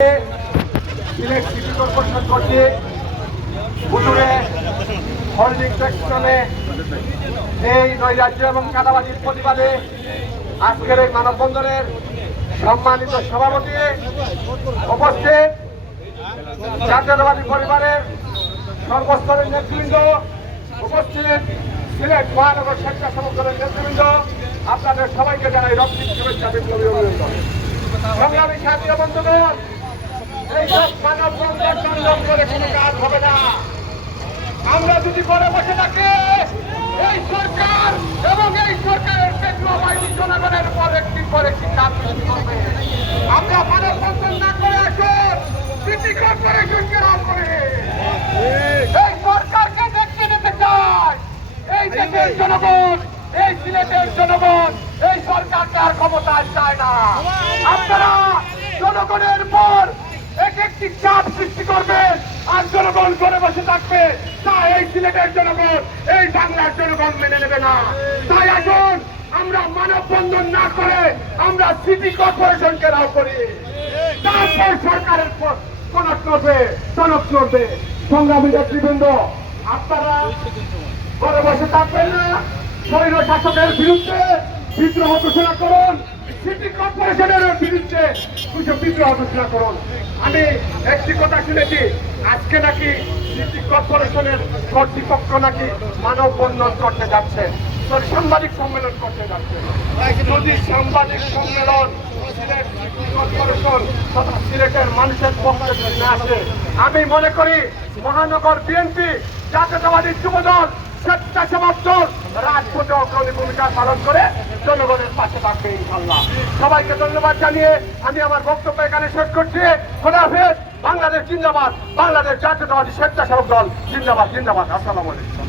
Sylhet city corporation কর্তৃক হুজুরে holding সেকশনে এই নৈরাজ্য এবং কাদাবাজির প্রতিবাদে আজকের এই মানববন্ধনের সম্মানিত সভাপতি উপস্থিত জাতীয়তাবাদী পরিবারের সর্বস্তরের নেতৃবৃন্দ, উপস্থিত সিলেট মহানগর স্বেচ্ছাসেবক দলের নেতৃবৃন্দ, আপনাদের সবাইকে জানাই রক্তিম শুভেচ্ছা বিপ্লবী অভিনন্দন। সংগ্রামী সাথী বন্ধুগণ, এইসব মানববন্ধন সংগ্রাম করে কোনো কাজ হবে না। আমরা যদি ঘরে বসে থাকি, এই সরকার এবং এই সরকারের পেট্রো বাহিনী জনগণের উপর একটি কাজ করবে। আমরা মানববন্ধন না করে আসুন, সিটি কর্পোরেশন ঘেরাও করে এই সরকারকে দেখতে দিতে চাই। এই দেশের জনগণ, এই সিলেটের জনগণ এই সরকারকে আর ক্ষমতায় চায় না। আপনারা জনগণের পর একটি চাপ সৃষ্টি করবেন আর জনগণ ঘরে বসে থাকবে, তা এই সিলেটের জনগণ, এই বাংলার জনগণ মেনে নেবে না। তাই আসুন আমরা মানববন্ধন না করে আমরা সিটি কর্পোরেশন ঘেরাও করি, তারপর সরকারের টনক নড়বে। সংগ্রামী নেতৃবৃন্দ, আপনারা ঘরে বসে থাকবেন না, স্বৈর শাসকের বিরুদ্ধে বিদ্রোহ ঘোষণা করুন, সিটি কর্পোরেশনের বিরুদ্ধে বিদ্রোহ ঘোষণা করুন। আমি একটি কথা শুনেছি, আজকে নাকি সিটি কর্পোরেশনের কর্তৃপক্ষ নাকি মানববন্ধন করতে যাচ্ছে, সাংবাদিক সম্মেলন করতে যাচ্ছে। যদি সাংবাদিক সম্মেলন সিলেট সিটি কর্পোরেশন তথা সিলেটের মানুষের পক্ষে না আসে, আমি মনে করি মহানগর বিএনপি, জাতীয়তাবাদী যুবদল, স্বেচ্ছাসেবক দল রাজপথে অগ্রণী ভূমিকা পালন করে জনগণের পাশে থাকবে ইনশাআল্লাহ। সবাইকে ধন্যবাদ জানিয়ে আমি আমার বক্তব্য এখানে শেষ করছি। খোদা হাফেজ। বাংলাদেশ জিন্দাবাদ, বাংলাদেশ জাতীয়তাবাদী স্বেচ্ছাসেবক দল জিন্দাবাদ। আসসালামু আলাইকুম।